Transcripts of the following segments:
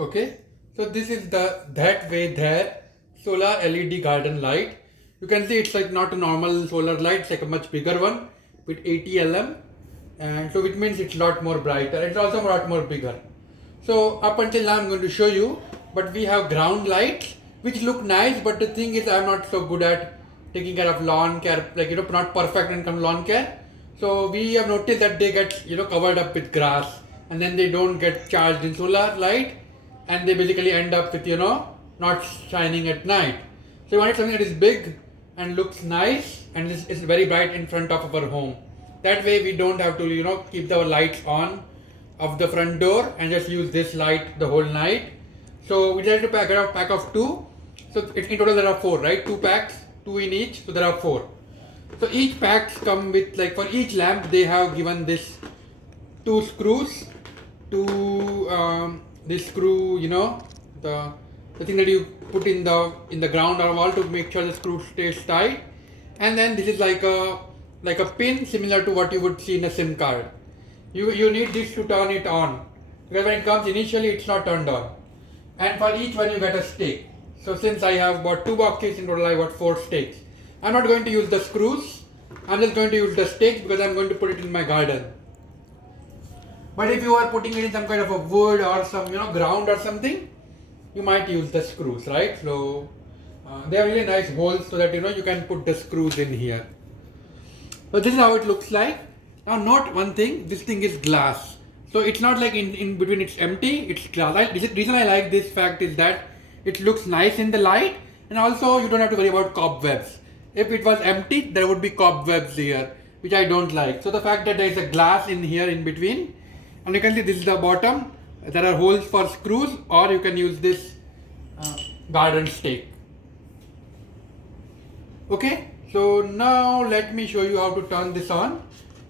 Okay, so this is the that way there solar LED garden light. You can see it's like not a normal solar light, it's like a much bigger one with 80 mm, and so it means it's a lot more brighter. It's also a lot more bigger. So up until now I'm going to show you, but we have ground lights which look nice, but the thing is I'm not so good at taking care of lawn care, like not perfect when it comes to lawn care. So we have noticed that they get covered up with grass, and then they don't get charged in solar light, and they basically end up with not shining at night. So we wanted something that is big and looks nice and is very bright in front of our home. That way we don't have to keep our lights on of the front door and just use this light the whole night. So we decided to pack a pack of two. So in total there are four, right? Two packs, two in each. So there are four. So each packs come with, like, for each lamp they have given this two screws to this screw, the thing that you put in the ground or wall to make sure the screw stays tight. And then this is like a pin similar to what you would see in a SIM card. You need this to turn it on, because when it comes initially it's not turned on. And for each one you get a stake. So since I have bought two boxes, in total I got four stakes. I'm not going to use the screws, I'm just going to use the stakes because I'm going to put it in my garden. But if you are putting it in some kind of a wood or some ground or something, you might use the screws, right? So they are really nice holes so that you can put the screws in here. So this is how it looks like. Now note one thing, this thing is glass. So it's not like in between it's empty, it's glass. The reason I like this fact is that it looks nice in the light, and also you don't have to worry about cobwebs. If it was empty, there would be cobwebs here, which I don't like. So the fact that there is a glass in here in between, and you can see this is the bottom, there are holes for screws, or you can use this garden stake. Okay, so now let me show you how to turn this on.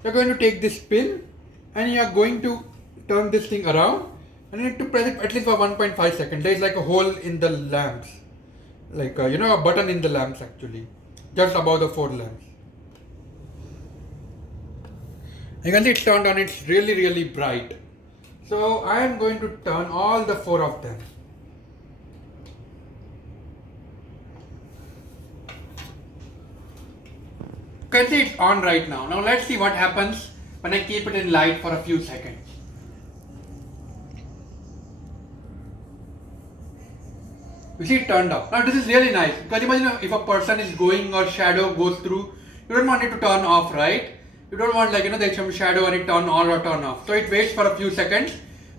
You're going to take this pin and you are going to turn this thing around, and you need to press it at least for 1.5 seconds. There is like a hole in the lamps, like a button in the lamps actually, just above the four lamps. You can see it's turned on, it's really bright. So I am going to turn all the four of them. You can see it's on right now. Now let's see what happens when I keep it in light for a few seconds. You see it turned off. Now this is really nice, because imagine if a person is going or shadow goes through, you don't want it to turn off, right? You don't want there's some shadow and it turn on or turn off. So it waits for a few seconds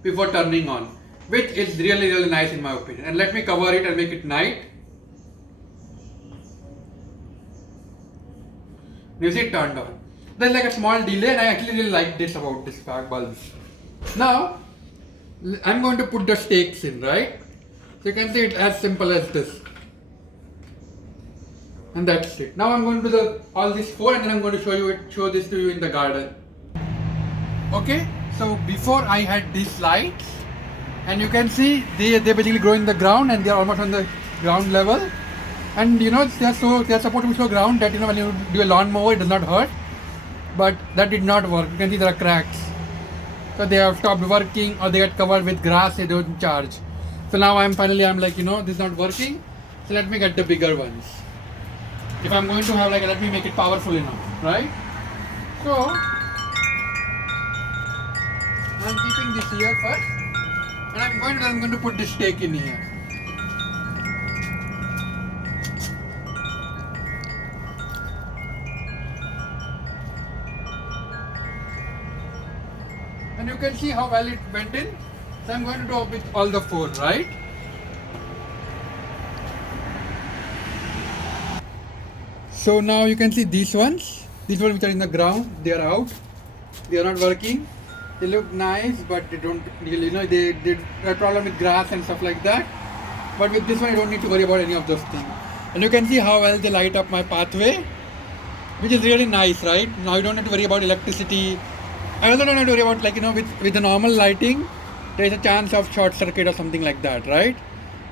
before turning on, which is really nice in my opinion. And let me cover it and make it night. You see it turned on. There's like a small delay, and I actually really like this about this fag bulb. Now I'm going to put the stakes in, right? So you can see it as simple as this. And that's it. Now I'm going to do all these four, and then I'm going to show this to you in the garden. Okay, so before I had these lights, and you can see they basically grow in the ground, and they are almost on the ground level. And they are supposed to be so ground that when you do a lawnmower it does not hurt. But that did not work. You can see there are cracks. So they have stopped working, or they get covered with grass, they don't charge. So now I'm like, this is not working. So let me get the bigger ones. If I'm going to have let me make it powerful enough, right? So I'm keeping this here first, and I'm going to put this stake in here. And you can see how well it went in. So I'm going to do it with all the four, right? So now you can see these ones which are in the ground, they are out. They are not working. They look nice, but they don't really, they have a problem with grass and stuff like that. But with this one, I don't need to worry about any of those things. And you can see how well they light up my pathway, which is really nice, right? Now you don't have to worry about electricity. I also don't have to worry about with the normal lighting, there is a chance of short circuit or something like that, right?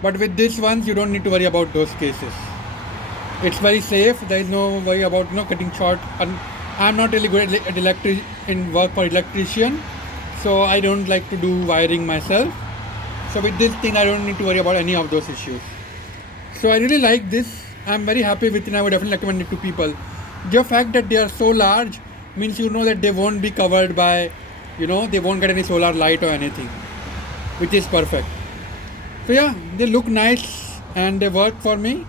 But with this ones, you don't need to worry about those cases. It's very safe. There is no worry about getting short. And I'm not really good at work for electrician, so I don't like to do wiring myself. So with this thing I don't need to worry about any of those issues. So I really like this. I'm very happy with it and I would definitely recommend it to people. The fact that they are so large means that they won't be covered by, they won't get any solar light or anything, which is perfect. So yeah, they look nice and they work for me.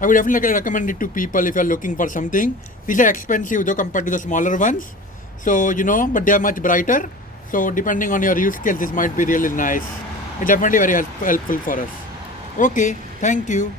I would definitely recommend it to people if you're looking for something. These are expensive though compared to the smaller ones. So, but they are much brighter. So depending on your use case, this might be really nice. It's definitely very helpful for us. Okay, thank you.